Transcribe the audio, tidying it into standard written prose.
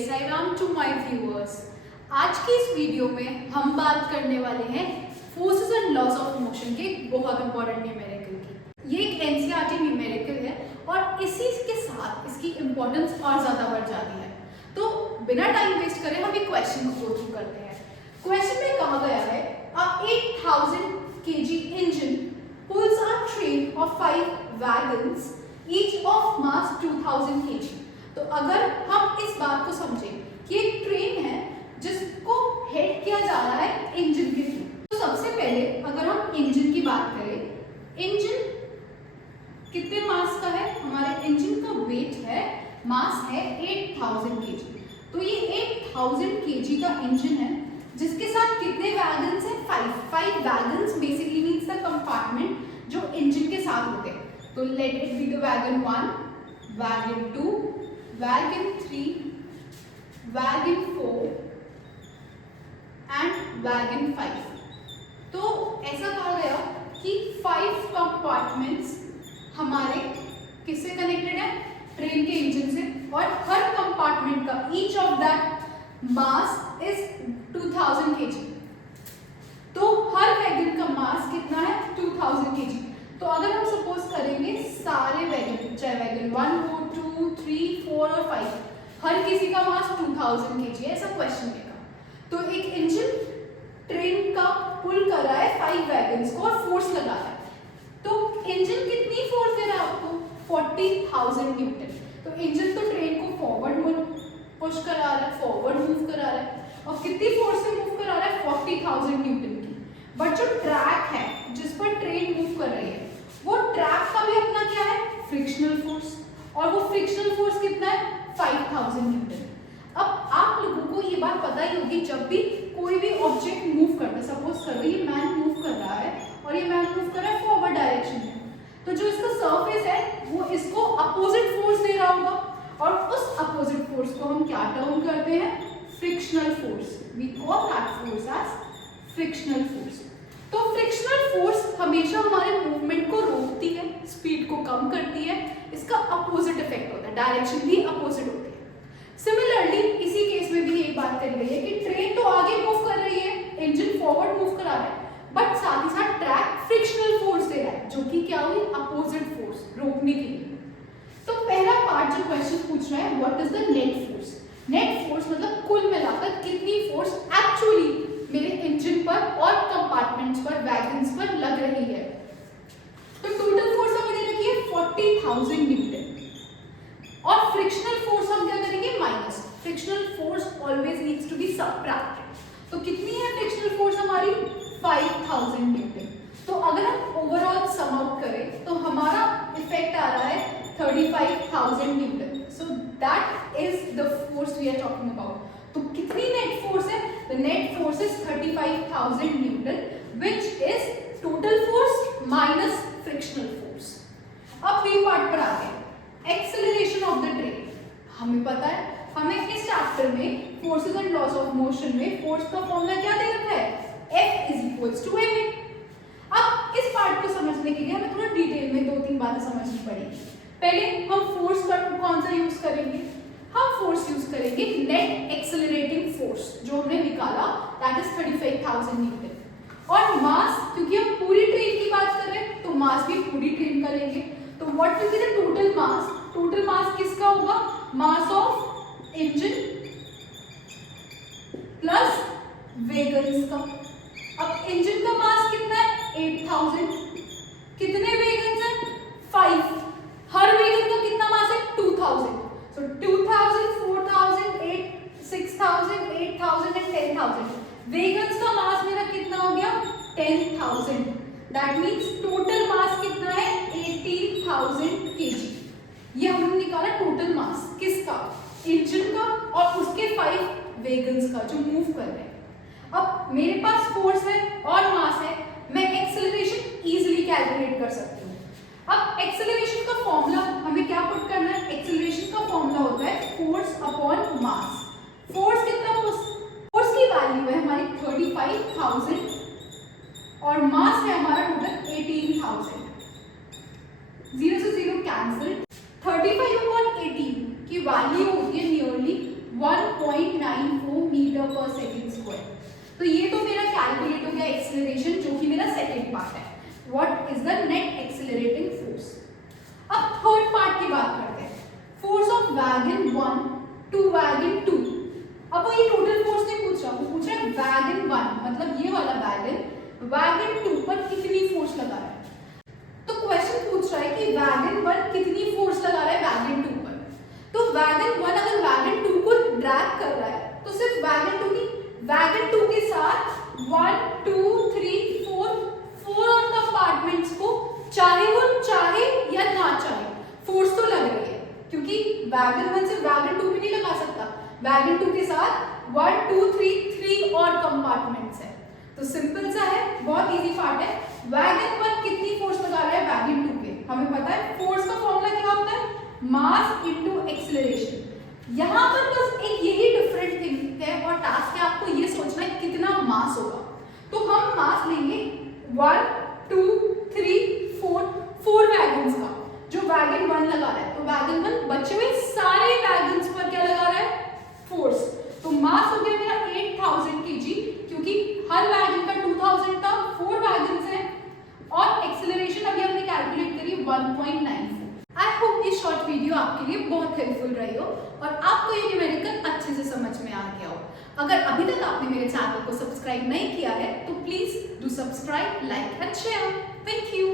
Sai Ram to my viewers. आज की इस वीडियो में हम बात करने वाले हैं forces and laws of motion के बहुत इंपॉर्टेंट न्यूमेरिकल की। ये एक एनसीईआरटी न्यूमेरिकल है और इसी के साथ इसकी इंपॉर्टेंस और ज्यादा बढ़ जाती है। तो बिना टाइम वेस्ट करे हम एक क्वेश्चन को गो थ्रू करते हैं। क्वेश्चन में कहा गया है a 8000 kg engine pulls a train of 5 wagons each of mass 2000 kg। तो अगर हम इस बात को समझें कि एक ट्रेन है जिसको हेड किया जा रहा है इंजन के थ्रू, तो सबसे पहले अगर हम इंजन की बात करें, इंजन कितने मास का है? हमारे इंजन का वेट है, मास है 8000 kg। तो ये 8000 kg का इंजन है जिसके साथ कितने वैगन्स हैं? 5 wagons basically means the compartment जो इंजन के साथ होते हैं। तो let it be the wagon 1, wagon 2, wagon 3, wagon 4 and wagon 5। तो ऐसा कहा गया कि 5 कंपार्टमेंट्स हमारे किससे कनेक्टेड है? ट्रेन के इंजन से, और हर कंपार्टमेंट का each of that mass is 2000 kg। तो हर वैगन का मास कितना है? 2000 kg। तो अगर हम सपोज करेंगे सारे वैगन, चाहे वैगन 1 हो, 2, 3, 4 और 5, हर किसी का मास 2000 kg है, ऐसा क्वेश्चन देगा। तो एक इंजन ट्रेन का पुल कर रहा है 5 वैगन्स को और फोर्स लगा रहा है। तो इंजन कितनी फोर्स दे रहा है आपको? 40,000 न्यूटन। तो इंजन तो ट्रेन को फॉरवर्ड पुश करा रहा है, फॉरवर्ड मूव करा रहा है, और कितनी फोर्स से मूव करा रहा है? 40,000 न्यूटन की। बट जो ट्रैक है जिस पर ट्रेन मूव कर रही है, वो ट्रैक का भी अपना क्या है? फ्रिक्शनल फोर्स, और वो फ्रिक्शनल फोर्स कितना है? 5000 न्यूटन। अब आप लोगों को ये बात पता ही होगी, जब भी कोई भी ऑब्जेक्ट मूव करता है, सपोज करो ये मैन मूव कर रहा है और ये मैन मूव कर रहा है फॉरवर्ड डायरेक्शन में, तो जो इसका सरफेस है वो इसको अपोजिट फोर्स दे रहा होगा, और उस अपोजिट फोर्स को हम क्या टर्म करते हैं? Frictional force. We call that force as frictional force. तो फ्रिक्शनल फोर्स हमेशा हमारे मूवमेंट को रोकती है, स्पीड को कम करती है, इसका अपोजिट इफेक्ट होता है, डायरेक्शन भी अपोजिट होती है। सिमिलरली इसी केस में भी एक बात करी गई है कि ट्रेन तो आगे मूव कर रही है, इंजन फॉरवर्ड मूव करा रहा है, बट साथ ही साथ ट्रैक फ्रिक्शनल फोर्स दे रहा है, जो कि क्या हुई? अपोजिट फोर्स, रोकने के लिए। तो पहला पार्ट जो क्वेश्चन पूछ रहा है, what is the net force? Net force मतलब कुल मिलाकर कितनी फोर्स एक्चुअली मेरे इंजन पर और कंपार्टमेंट्स पर, वैगन्स पर लग रही है। तो टोटल फोर्स हमें दे रखी है 40,000 न्यूटन, और फ्रिक्शनल फोर्स हम क्या करेंगे? Minus. Frictional force always needs to be subtracted. तो कितनी है फ्रिक्शनल फोर्स हमारी? 5000 न्यूटन। तो अगर हम ओवरऑल सम आउट करें तो हमारा इफेक्ट आ रहा है 35,000 newton. So that is the force we are talking about. तो कितनी नेट फोर्स है? The net force is 35,000 newton, which is total force minus frictional force. अब बी पार्ट पर आ गए, एक्सेलरेशन ऑफ द ट्रेन। हमें पता है, हमें इस चैप्टर में forces and laws of motion में फोर्स का फॉर्मूला क्या दे रखा है? F is to ma। अब इस पार्ट को समझने के लिए हमें थोड़ा डिटेल में 2-3 बातें समझनी पड़ेगी। पहले हम फोर्स का कौन सा यूज करेंगे? हम फोर्स यूज करेंगे नेट एक्सेलरेटिंग फोर्स, जो हमने निकाला, दैट इज 35,000 न्यूटन। और मास, क्योंकि हम पूरी ट्रेन की बात कर रहे हैं तो मास भी पूरी ट्रेन का लेंगे। तो what will be the total mass? Total mass किसका होगा? Mass of engine plus wagons का। अब इंजन का मास कितना है? 8000। कितने वैगन्स हैं? 5। हर वैगन का कितना मास है? 2000। सो 2000, 4000, 6000, 8000 एंड 10000। वैगन्स का मास मेरा कितना हो गया? 10,000। दैट मीन्स टोटल मास कितना है? 80,000 kg। ये हमने निकाला टोटल मास किसका? इंजन का और उसके 5 वैगन्स का जो मूव कर रहे हैं। अब मेरे पास फोर्स है और मास है, मैं एक्सेलरेशन इजीली कैलकुलेट कर सकती हूँ। अब एक्सेलरेशन का फॉर्मूला हमें क्या पुट करना है? एक्सेलरेशन का फॉर्मूला होता है फोर्स अपॉन मास। फोर्स कितना? फोर्स की वैल्यू है हमारी 35,000 और मास है हमारा टोटल 18,000। 0 से 0 कैंसिल। 35 अपॉन 18 की वैल्यू होती है नियरली 1 मीटर पर सेकेंड स्क्वायर। तो ये तो मेरा कैलकुलेट हो गया एक्सेलरेशन, जो कि मेरा सेकेंड पार्ट है, what is the net accelerating force. अब थर्ड पार्ट की बात करते हैं, force of wagon 1 to wagon 2। अब वो ये टोटल फोर्स नहीं पूछ रहा, वो पूछ रहा है वैगन 1 मतलब ये वाला वैगन 2 पर कितनी फोर्स लगा रहा है। तो क्वेश्चन पूछ रहा है कि वैगन 1 कितनी फोर्स लगा रहा है वैगन 2 पर। तो वैगन 1 अगर वैगन 2 को ड्रैग कर रहा है तो सिर्फ वैगन 2 नहीं, वैगन 2 के साथ 1 2 3 4 और कंपार्टमेंट्स को चाहे वो चाहे या ना चाहे फोर्स तो लग रही है, क्योंकि वैगन 1 से वैगन 2 भी नहीं लगा सकता। वैगन 2 के साथ 1 2 3 और कंपार्टमेंट्स है। तो सिंपल सा है, बहुत इजी पार्ट है। वैगन 1 कितनी फोर्स लगा रहा है वैगन 2 के, हमें पता है फोर्स का फॉर्मूला क्या होता है, मास इनटू एक्सीलरेशन। यहाँ पर बस एक यही डिफरेंट थिंग है और टास्क है आपको ये सोचना है कितना मास होगा। तो हम मास लेंगे 1 2 3 4 वैगन्स का, जो वैगन 1 लगा रहा है। तो वैगन 1 बचे हुए सारे वैगन्स पर क्या लगा रहा है, फोर्स। तो मास हो गया मेरा 8000 kg, क्योंकि हर वैगन का 2000 था, 4 वैगन्स हैं। और एक्सेलरेशन अभी हमने कैलकुलेट करी 1.94। आई होप ये शॉर्ट वीडियो आपके लिए बहुत हेल्पफुल रही हो और आपको ये न्यूमेरिकल अच्छे से समझ में आ गया हो। अगर अभी तक आपने मेरे चैनल को सब्सक्राइब नहीं किया है तो please do subscribe, like and share. Thank you.